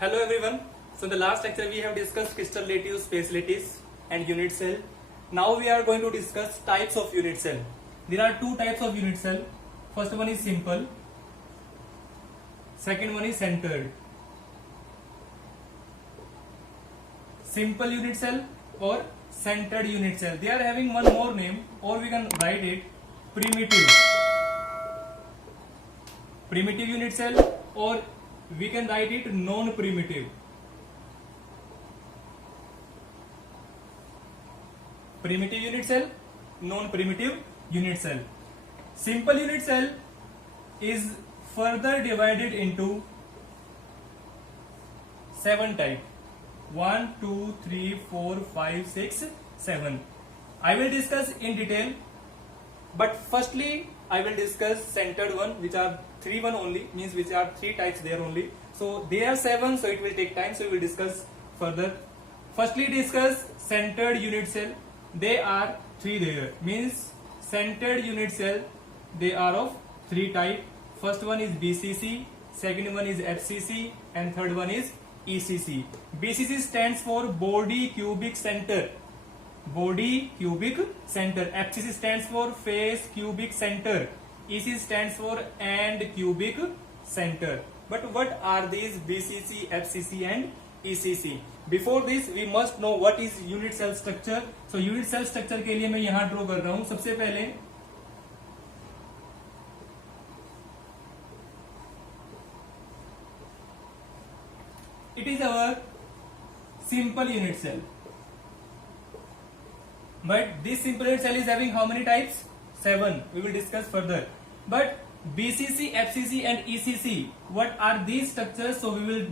Hello everyone. So in the last lecture we have discussed crystal lattice, space lattice and unit cell. Now we are going to discuss types of unit cell. There are two types of unit cell. First one is simple. Second one is centered. Simple unit cell or centered unit cell. They are having one more name, or we can write it primitive. Primitive unit cell, or we can write it non-primitive. Primitive unit cell, non-primitive unit cell. Simple unit cell is further divided into 7 types. 1, 2, 3, 4, 5, 6, 7. I will discuss in detail, but firstly I will discuss centered one, which are 3 only, means which are 3 types there only. So they are 7, so it will take time, so we will discuss further. Firstly discuss centered unit cell. They are 3 there, means centered unit cell, they are of 3 type. First one is BCC, second one is FCC, and third one is ECC. BCC stands for body cubic center. Body cubic center. FCC stands for face cubic center. EC stands for end cubic center. But what are these BCC, FCC and ECC? Before this we must know what is unit cell structure. So unit cell structure के लिए मैं यहाँ draw कर रहा हूँ. सबसे पहले it is our simple unit cell. But this simple unit cell is having how many types? 7. We will discuss further. But BCC, FCC and ECC, what are these structures? So we will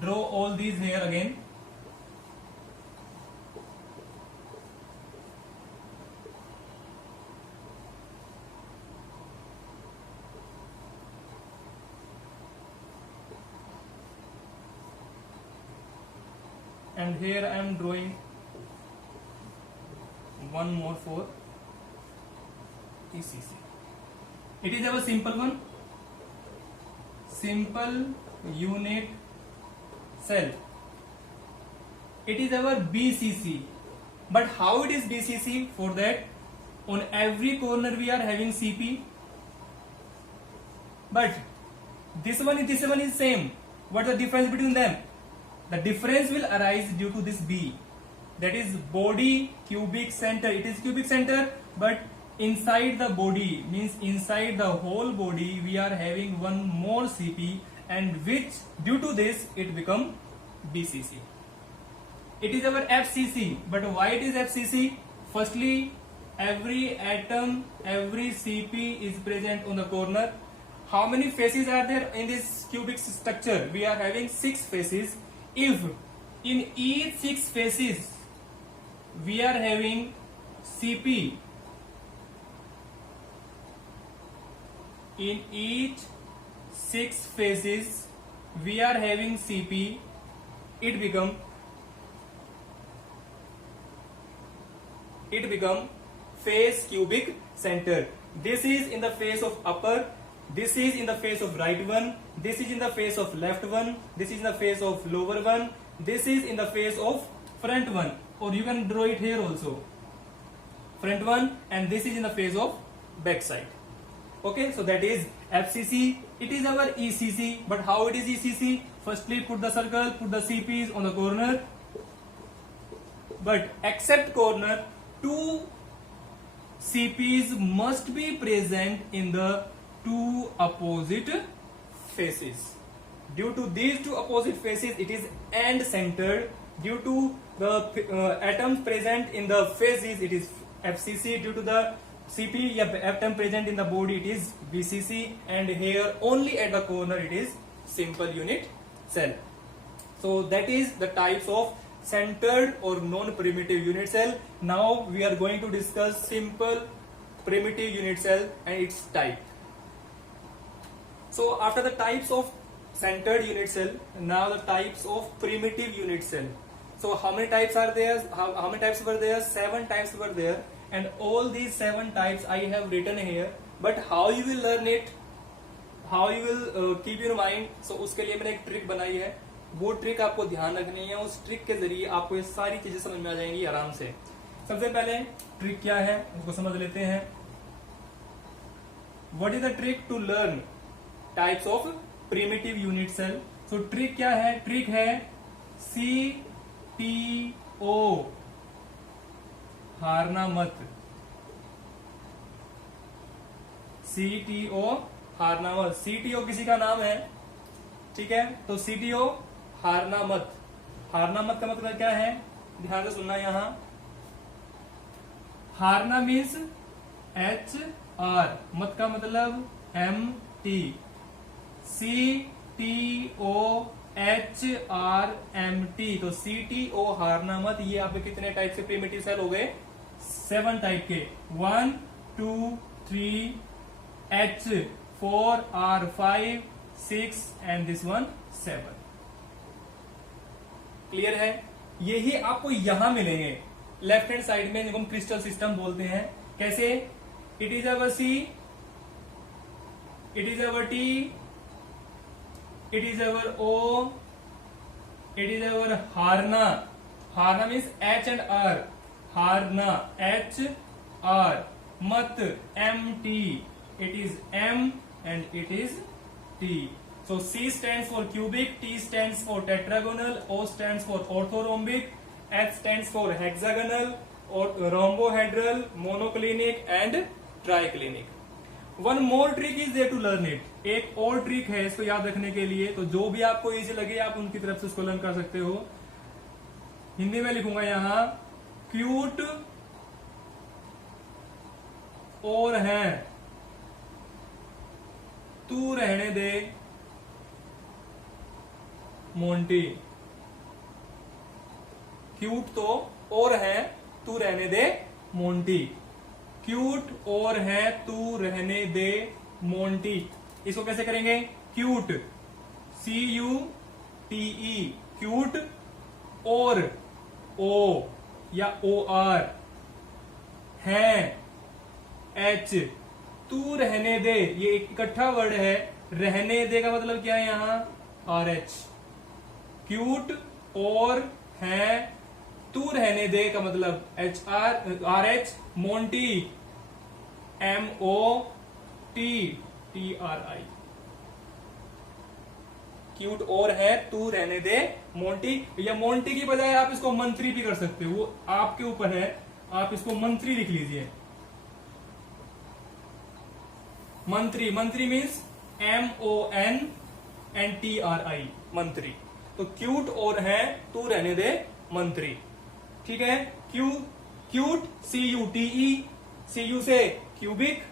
draw all these here again. And here I am drawing one more for ECC. It is our simple one, simple unit cell. It is our BCC. But how it is BCC? For that, on every corner we are having CP. But this one is same. What is the difference between them? The difference will arise due to this B. That is body cubic center. It is cubic center, but inside the body, means inside the whole body, we are having one more CP, and which due to this it become BCC. It is our FCC. But why it is FCC? Firstly, every atom, every CP is present on the corner. How many faces are there in this cubic structure? We are having 6 faces. If in each 6 faces we are having CP, in each 6 faces we are having CP, it become face cubic center. This is in the face of upper, this is in the face of right one, this is in the face of left one, this is in the face of lower one, this is in the face of front one, or you can draw it here also, front one, and this is in the face of back side. Okay, so that is FCC. It is our ECC. But how it is ECC? Firstly put the circle, put the CPs on the corner, but except corner, 2 CPs must be present in the 2 opposite faces. Due to these 2 opposite faces, it is end centered. Due to the atoms present in the faces, it is FCC. Due to the CP atom present in the body, it is BCC. And here only at the corner it is simple unit cell. So that is the types of centered or non-primitive unit cell. Now we are going to discuss simple primitive unit cell and its type. So after the types of centered unit cell, now the types of primitive unit cell. So how many types are there? How many types were there? 7 types were there, and all these 7 types I have written here. But how you will learn it, how you will keep your mind, so उसके लिए मैंने एक trick बनाई है. वो trick आपको ध्यान रखनी है। उस ट्रिक के जरिए आपको ये सारी चीजें समझ में आ जाएंगी आराम से। सबसे पहले ट्रिक क्या है उसको समझ लेते हैं। What is the trick to learn types of primitive unit cell? So trick क्या है? ट्रिक है CTO, हारना मत। CTO हारना मत। CTO किसी का नाम है, ठीक है? तो CTO हारना मत। हारना मत का मतलब क्या है? ध्यान से सुनना। यहां हारना मीन्स HR, मत का मतलब MT। CTOHRMT, तो CTO हारना मत। ये आपके कितने टाइप से प्रिमिटिव सेल हो गए? 7 टाइप के। 1 2 3 H 4 R 5 6 and this one 7। Clear है? यही आपको यहां मिलेंगे लेफ्ट हैंड साइड में, जिनको हम क्रिस्टल सिस्टम बोलते हैं। कैसे? It is our C, it is our T, it is our O, it is our हारना। हारना मीन्स H एंड R। हारना HR, मत MT, it is M and it is T. So C stands for cubic, T stands for tetragonal, O stands for orthorhombic, H stands for hexagonal, or rhombohedral, monoclinic and triclinic. One more trick is there to learn it. एक और trick है इसको याद रखने के लिए। तो जो भी आपको इजी लगे आप उनकी तरफ से इसको लर्न कर सकते हो। हिंदी में लिखूंगा यहां, क्यूट और है तू रहने दे मोंटी। क्यूट तो और है तू रहने दे मोंटी। क्यूट और है तू रहने दे मोंटी। इसको कैसे करेंगे? क्यूट CUTE, क्यूट और O या OR, है H, तू रहने दे। ये एक इकट्ठा वर्ड है। रहने दे का मतलब क्या है? यहां RH। क्यूट और है तू रहने दे का मतलब RH। Monty MOTTRI। क्यूट और है तू रहने दे मोंटी। या मोंटी की बजाय आप इसको मंत्री भी कर सकते हो, वो आपके ऊपर है। आप इसको मंत्री लिख लीजिए। मंत्री, मंत्री मीन्स MONTRI, मंत्री। तो क्यूट और है तू रहने दे मंत्री, ठीक है? क्यूट CUTE, CU से क्यूबिक,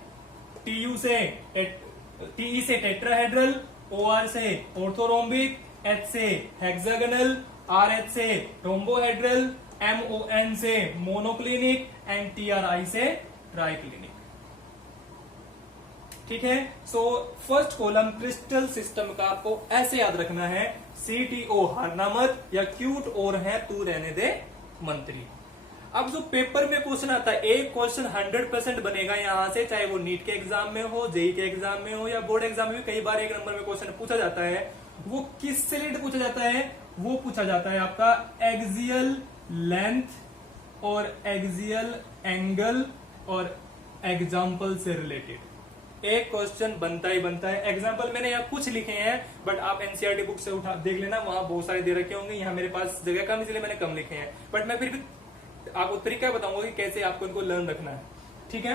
TE से टेट्राहेड्रल, OR से ऑर्थोरोम्बिक, H से हेक्सागोनल, RH से रोम्बोहेड्रल, MON से मोनोक्लिनिक एंड TRI से ट्राइक्लिनिक। ठीक है? So first column crystal system का आपको ऐसे याद रखना है, CTO हारना मत या क्यूट और है तू रहने दे मंत्री। अब जो पेपर में क्वेश्चन आता है, एक क्वेश्चन 100% बनेगा यहां से, चाहे वो नीट के एग्जाम में हो, जेई के एग्जाम में हो या बोर्ड एग्जाम में भी कई बार एक नंबर में क्वेश्चन पूछा जाता है। वो किससे रिलेटेड पूछा जाता है? वो पूछा जाता है आपका एक्सियल लेंथ और एक्सियल एंगल और एग्जाम्पल से रिलेटेड एक क्वेश्चन बनता ही बनता है। एग्जाम्पल मैंने यहाँ कुछ लिखे हैं, बट आप एनसीईआरटी बुक से उठा देख लेना, वहां बहुत सारे दे रखे होंगे। यहाँ मेरे पास जगह कम इसलिए मैंने कम लिखे हैं, बट मैं फिर भी आपको तरीका बताऊंगा कि कैसे आपको इनको लर्न रखना है। ठीक है?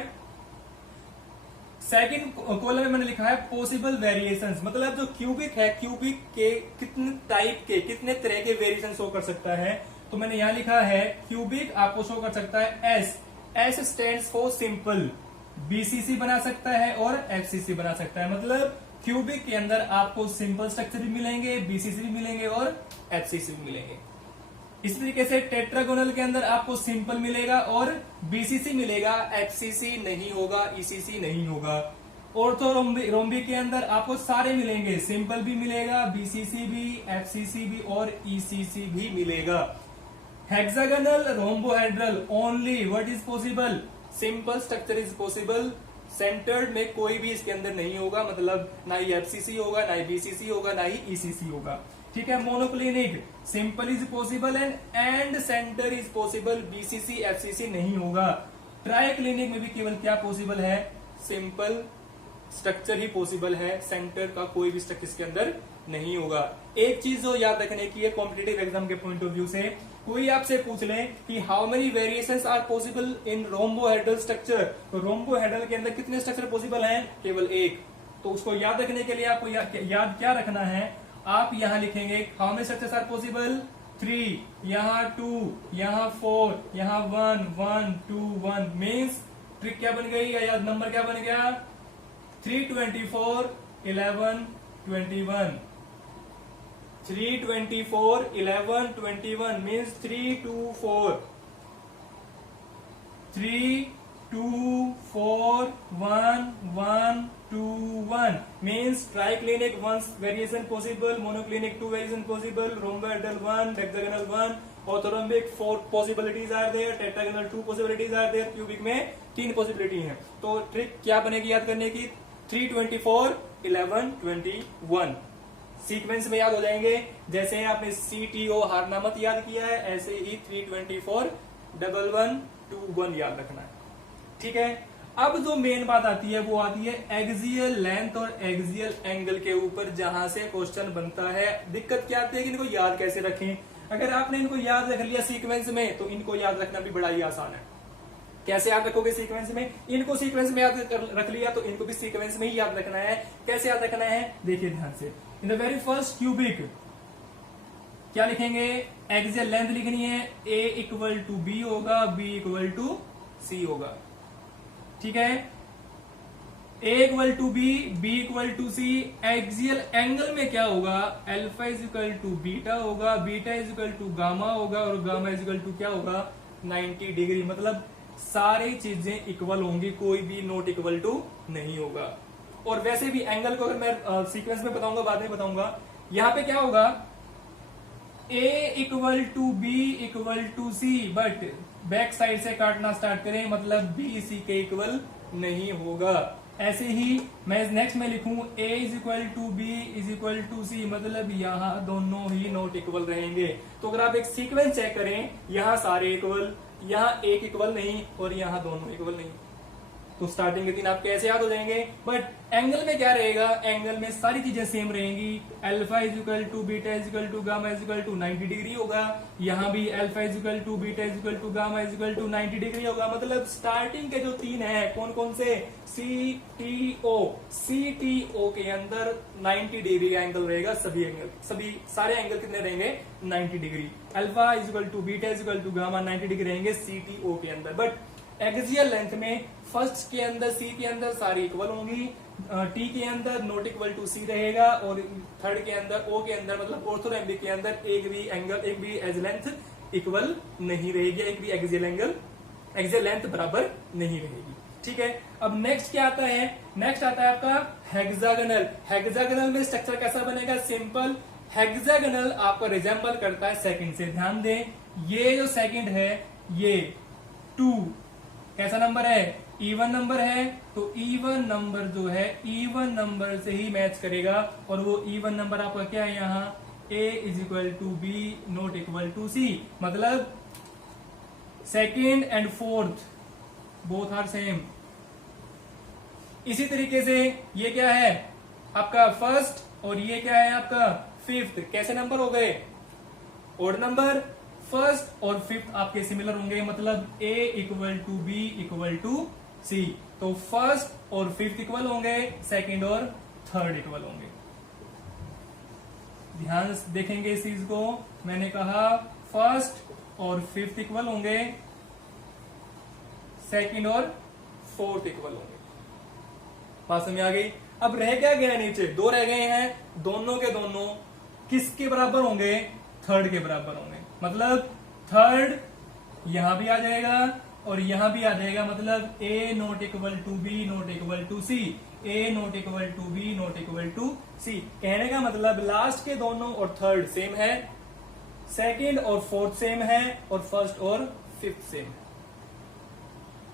सेकंड कॉलम में मैंने लिखा है पॉसिबल वेरिएशंस, मतलब जो क्यूबिक है, क्यूबिक के कितने टाइप के, कितने तरह के वेरिएशन शो कर सकता है। तो मैंने यहां लिखा है क्यूबिक आपको शो कर सकता है S stands for simple, BCC बना सकता है और एफसीसी बना सकता है। मतलब क्यूबिक के अंदर आपको सिंपल स्ट्रक्चर भी मिलेंगे, बीसीसी भी मिलेंगे और एफसीसी भी मिलेंगे। इस तरीके से टेट्रागोनल के अंदर आपको सिंपल मिलेगा और बीसीसी मिलेगा, एफसीसी नहीं होगा, ईसीसी नहीं होगा। ऑर्थोरोम्बिक के अंदर आपको सारे मिलेंगे, सिंपल भी मिलेगा, बीसीसी भी, एफसीसी भी और ईसीसी भी मिलेगा। Hexagonal rhombohedral only what is possible, simple structure is possible, centred में कोई भी इसके अंदर नहीं होगा, मतलब ना ही एफसीसी होगा, ना ही बीसीसी होगा, ना ही ईसीसी होगा। ठीक है। Monoclinic simple is possible and centre is possible, BCC FCC नहीं होगा। ट्राइक्लिनिक में भी केवल क्या पॉसिबल है, सिंपल स्ट्रक्चर ही पॉसिबल है, सेंटर का कोई भी स्ट्रक्चर इसके अंदर नहीं होगा। एक चीज जो याद रखने की है कॉम्पिटिटिव एग्जाम के पॉइंट ऑफ व्यू से, कोई आपसे पूछ ले कि how many variations are possible in rhombohedral structure, तो रोम्बोहेड्रल के अंदर कितने स्ट्रक्चर पॉसिबल हैं, केवल एक। तो उसको याद रखने के लिए आपको याद क्या रखना है, आप यहां लिखेंगे how many structures are possible, 3, यहाँ 2, यहाँ 4, यहाँ 1 1 2 1 मीन्स ट्रिक क्या बन गई या नंबर क्या बन गया, 324 11 21, 324 11 21 means 3 2 4 3 2 4 1 1 2 1 means triclinic 1 variation possible, monoclinic 2 variation possible, rhomboidal 1, hexagonal 1, orthorhombic 4 possibilities are there, tetragonal 2 possibilities are there, cubic में 3 possibility हैं। तो ट्रिक क्या बनेगी याद करने की, 324 11 21 सीक्वेंस में याद हो जाएंगे। जैसे आपने CTO हारनामत याद किया है, ऐसे ही 324 11 21 याद रखना है, ठीक है। अब जो मेन बात आती है वो आती है एक्सियल लेंथ और एक्सियल एंगल के ऊपर, जहां से क्वेश्चन बनता है। दिक्कत क्या आती है कि इनको याद कैसे रखें। अगर आपने इनको याद रख लिया सीक्वेंस में तो इनको याद रखना भी बड़ा ही आसान है। कैसे याद रखोगे सीक्वेंस में, इनको सीक्वेंस में याद रख लिया तो इनको भी सीक्वेंस में ही याद रखना है। कैसे याद रखना है, देखिए ध्यान से। In the very first cubic क्या लिखेंगे, एक्सियल लेंथ लिखनी है, A इक्वल टू B होगा, B इक्वल टू C होगा, ठीक है। A equal to B, B equal to C। Axial angle में क्या होगा, alpha is equal to beta होगा, beta is equal to gamma होगा, और गामा इज इक्वल टू क्या होगा, 90 डिग्री। मतलब सारी चीजें इक्वल होंगी, कोई भी नॉट इक्वल टू नहीं होगा। और वैसे भी एंगल को अगर मैं सीक्वेंस में बताऊंगा, बाद में बताऊंगा, यहां पे क्या होगा, A equal to B equal to C, but back side से काटना स्टार्ट करें, मतलब B C के इक्वल नहीं होगा। ऐसे ही मैं नेक्स्ट में लिखूं A is equal to B is equal to C, मतलब यहाँ दोनों ही नॉट इक्वल रहेंगे। तो अगर आप एक सीक्वेंस चेक करें, यहाँ सारे इक्वल, यहाँ एक इक्वल नहीं, और यहाँ दोनों इक्वल नहीं, तो स्टार्टिंग के 3 आपके ऐसे याद हो जाएंगे। बट एंगल में क्या रहेगा, एंगल में सारी चीजें सेम रहेंगी। Alpha is equal to beta is equal to gamma is equal to 90 degree होगा। यहाँ भी alpha is equal to beta is equal to gamma is equal to 90 degree होगा। मतलब स्टार्टिंग के जो 3 है, कौन कौन से, CTO, CTO के अंदर 90 डिग्री एंगल रहेगा। सभी एंगल, सभी सारे एंगल कितने रहेंगे, 90 degree. Alpha is equal to beta is equal to gamma 90 degree रहेंगे CTO के अंदर। बट एक्सियल लेंथ में फर्स्ट के अंदर C के अंदर सारी इक्वल होंगी, T के अंदर नॉट इक्वल टू C रहेगा, और थर्ड के अंदर O के अंदर मतलब ऑर्थोरैम्बिक के अंदर एक भी एंगल, एक भी एज लेंथ इक्वल नहीं रहेगी, एक भी एक्सियल एंगल, एक्सियल लेंथ बराबर नहीं रहेगी, ठीक है। अब नेक्स्ट क्या आता है, नेक्स्ट आता है आपका हेक्सागोनल। हेक्सागोनल में स्ट्रक्चर कैसा बनेगा, सिंपल। हेक्सागोनल आपका रिजेंबल करता है सेकंड से। ध्यान दें, ये जो सेकंड है, ये 2 कैसा नंबर है, इवन नंबर है, तो इवन नंबर जो है इवन नंबर से ही मैच करेगा। और वो इवन नंबर आपका क्या है, यहाँ A is equal to B not equal to C, मतलब second and fourth both are same. इसी तरीके से ये क्या है आपका फर्स्ट, और ये क्या है आपका फिफ्थ। कैसे नंबर हो गए, ओड नंबर। फर्स्ट और फिफ्थ आपके सिमिलर होंगे, मतलब A equal to B equal to C। तो फर्स्ट और फिफ्थ इक्वल होंगे, सेकंड और थर्ड इक्वल होंगे। ध्यान से देखेंगे इस चीज को, मैंने कहा फर्स्ट और फिफ्थ इक्वल होंगे, सेकंड और फोर्थ इक्वल होंगे। बात समझ आ गई। अब रह क्या गया नीचे, 2 रह गए हैं, दोनों के दोनों किसके बराबर होंगे, थर्ड के बराबर होंगे। मतलब थर्ड यहां भी आ जाएगा और यहां भी आ जाएगा, मतलब A not equal to B not equal to C, A not equal to B not equal to C। कहने का मतलब लास्ट के दोनों और थर्ड सेम है, सेकंड और फोर्थ सेम है, और फर्स्ट और फिफ्थ सेम है,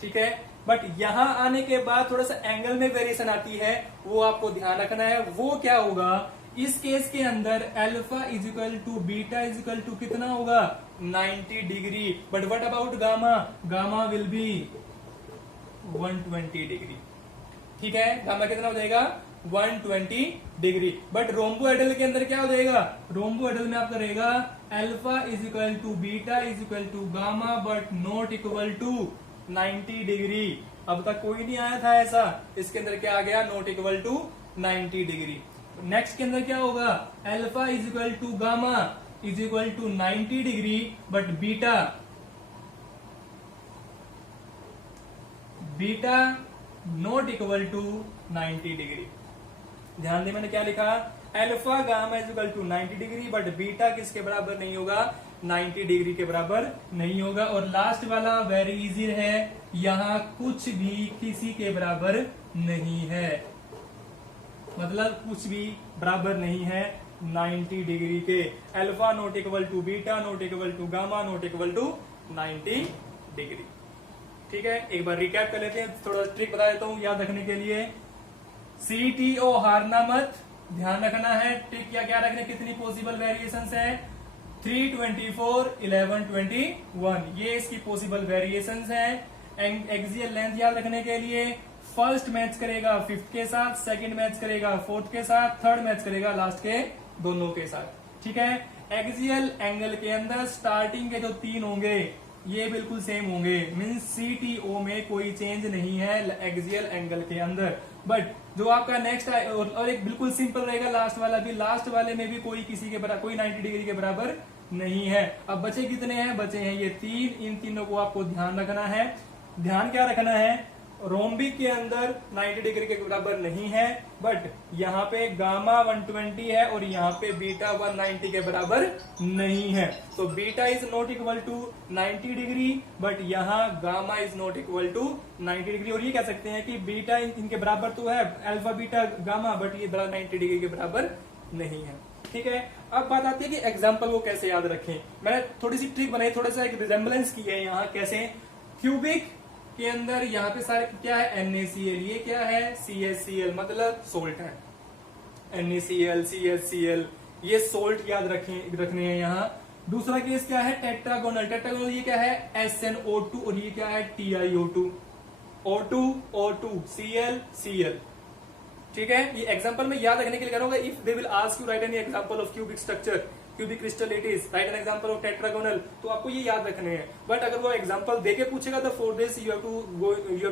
ठीक है। बट यहां आने के बाद थोड़ा सा एंगल में वेरिएशन आती है, वो आपको ध्यान रखना है। वो क्या होगा, इस केस के अंदर alpha is equal to beta is equal to कितना होगा 90 degree. But what about gamma, gamma will be 120 degree. ठीक है, गामा कितना हो जाएगा 120 डिग्री। बट रोम्बोहेड्रल के अंदर क्या हो जाएगा, रोम्बोहेड्रल में आपका रहेगा alpha is equal to beta is equal to gamma but not equal to 90 degree. अब तक कोई नहीं आया था ऐसा, इसके अंदर क्या आ गया not equal to 90 degree. Next के अंदर क्या होगा, alpha is equal to gamma is equal to 90 degree but beta not equal to 90 degree. ध्यान दे मैंने क्या लिखा, alpha gamma is equal to 90 degree but beta किसके बराबर नहीं होगा 90 डिग्री के बराबर नहीं होगा। और लास्ट वाला वेरी इजी है, यहां कुछ भी किसी के बराबर नहीं है, मतलब कुछ भी बराबर नहीं है 90 डिग्री के। Alpha not equal to beta not equal to gamma not equal to 90 degree. ठीक है, एक बार रिकैप कर लेते हैं, थोड़ा ट्रिक बता देता हूं याद रखने के लिए। CTO हारना मत, ध्यान रखना है ट्रिक क्या क्या रखने, कितनी पॉसिबल वेरिएशंस है 324 1121, ये इसकी पॉसिबल वेरिएशंस है। एक्सियल लेंथ याद रखने के लिए फर्स्ट मैच करेगा फिफ्थ के साथ, सेकंड मैच करेगा फोर्थ के साथ, थर्ड मैच करेगा लास्ट के दोनों के साथ। ठीक है, एक्सियल एंगल के अंदर स्टार्टिंग के जो 3 होंगे ये बिल्कुल सेम होंगे, मींस CTO में कोई चेंज नहीं है एक्सियल एंगल के अंदर। बट जो आपका नेक्स्ट और एक बिल्कुल सिंपल रहेगा लास्ट वाला भी, लास्ट वाले में भी कोई किसी के बराबर, कोई 90 डिग्री के बराबर नहीं है। अब बचे कितने हैं, बचे हैं ये 3, इन तीनों को आपको ध्यान रखना है। ध्यान क्या रखना है, रोम्बिक के अंदर 90 डिग्री के बराबर नहीं है, बट यहाँ पे गामा 120 है और यहाँ पे बीटा 190 के बराबर नहीं है। तो beta is not equal to 90 degree but यहाँ gamma is not equal to 90 degree. और ये कह सकते हैं कि बीटा इनके बराबर तो है, अल्फा बीटा गामा, बट ये 90 डिग्री के बराबर नहीं है। ठीक है, अब बात आती है कि एग्जाम्पल को कैसे याद रखें। मैंने थोड़ी सी ट्रिक बनाई, थोड़ा सा एक रिजेम्बलेंस की है यहाँ। कैसे, क्यूबिक के अंदर यहाँ पे सारे क्या है NaCl, ये क्या है CHCl, मतलब सोल्ट है। NaCl CHCl ये सोल्ट याद रखने हैं यहाँ। दूसरा केस क्या है टेट्रागोनल, टेट्रागोनल ये क्या है SnO2 और ये क्या है TiO2, O2 O2 Cl Cl। ठीक है, ये एग्जांपल में याद रखने के लिए करूंगा। If they will ask you right any example of cubic structure, cubic crystal it is, right an example of tetragonal, तो आपको ये याद रखने हैं। बट अगर वो एग्जांपल देके पूछेगा तो for this you have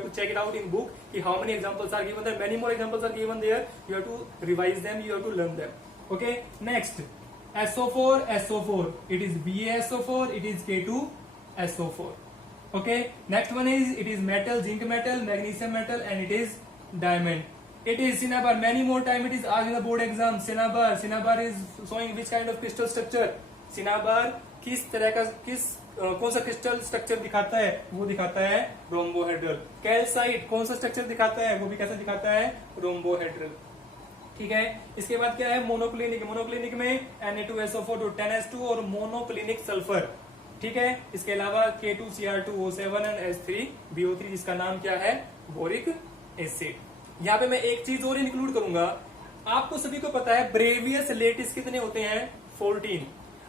to check it out in book कि how many examples are given there, many more examples are given there, you have to revise them, you have to learn them. Okay, next SO4 it is BaSO4, it is K2SO4. okay, next one is it is metal, zinc metal, magnesium metal and it is diamond. It is cinnabar, many more time it is asked in the board exam. cinnabar is showing which kind of crystal structure, cinnabar किस तरह का कौन सा crystal structure दिखाता है, वो दिखाता है रोम्बोहेड्रल। कैल्साइट कौन सा स्ट्रक्चर दिखाता है, वो भी कैसा दिखाता है रोम्बोहेड्रल। ठीक है, इसके बाद क्या है मोनोक्लिनिक, मोनोक्लिनिक में Na2SO4 to 10S2 और मोनोक्लिनिक सल्फर। ठीक है, इसके अलावा K2Cr2O7 and H3BO3 जिसका नाम क्या है बोरिक एसिड। यहाँ पे मैं एक चीज और इंक्लूड करूंगा, आपको सभी को पता है ब्रेवियस लेटिस कितने होते हैं 14।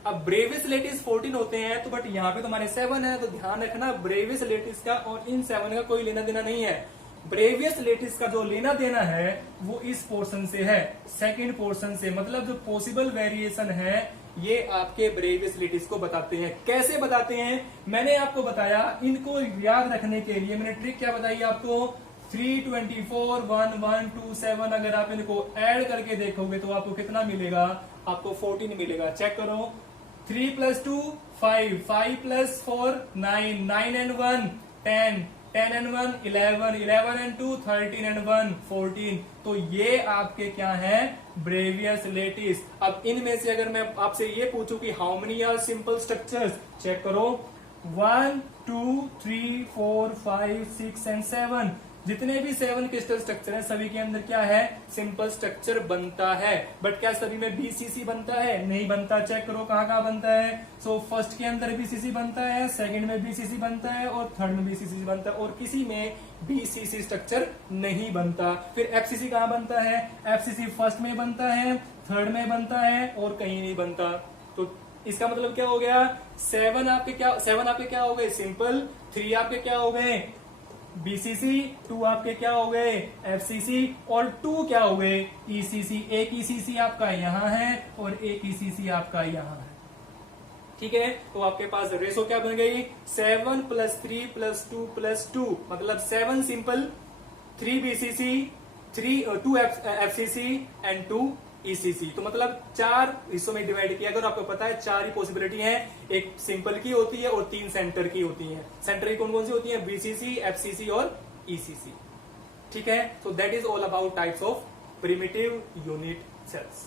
अब ब्रेवियस लेटिस 14 होते हैं तो बट यहाँ पे तुम्हारे 7 है, तो ध्यान रखना ब्रेवियस लेटिस का और इन 7 का कोई लेना देना नहीं है। ब्रेवियस लेटिस का जो लेना देना है वो इस पोर्शन से है, सेकंड पोर्शन से, मतलब जो पॉसिबल वेरिएशन है ये आपके ब्रेवियस लेटिस को बताते हैं। कैसे बताते हैं मैंने आपको बताया, इनको याद रखने के लिए मैंने ट्रिक क्या बताई आपको, 324 1127 अगर आप इनको ऐड करके देखोगे तो आपको कितना मिलेगा, आपको 14 मिलेगा। चेक करो, 3 + 2 5, 5 + 4 9, 9 and 1 10, 10 and 1 11, 11 and 2 13 and 1 14। तो ये आपके क्या है ब्रेवियस लेटिस। अब इनमें से अगर मैं आपसे ये पूछूं कि how many are simple structures, check करो 1 2 3 4 5 6 and 7, जितने भी 7 क्रिस्टल स्ट्रक्चर हैं सभी के अंदर क्या है सिंपल स्ट्रक्चर बनता है। बट क्या सभी में BCC बनता है, नहीं बनता। चेक करो कहाँ कहाँ बनता है। सो फर्स्ट के अंदर BCC बनता है, सेकंड में BCC बनता है और थर्ड में BCC बनता है, और किसी में BCC स्ट्रक्चर नहीं बनता। फिर FCC कहाँ बनता है, FCC फर्स्ट में बनता है, थर्ड में बनता है और कहीं नहीं बनता। तो इसका मतलब क्या हो गया, 7 आपके क्या हो गए सिंपल, 3 आपके क्या हो गए बीसीसी, 2 आपके क्या हो गए एफसीसी और 2 क्या हो गए ईसीसी। एक ईसीसी आपका यहाँ है और एक ईसीसी आपका यहाँ है। ठीक है, तो आपके पास रेशो क्या बन गई 7 + 3 + 2 + 2 मतलब 7 simple, 3 BCC, 2 FCC and 2 ECC. तो मतलब 4 हिस्सों में डिवाइड किया। अगर आपको पता है 4 ही पॉसिबिलिटी है, एक सिंपल की होती है और 3 सेंटर की होती है। सेंटर की कौन कौन सी होती है, बीसीसी, एफसीसी और ईसीसी। ठीक है, so that is all about types of primitive unit sales.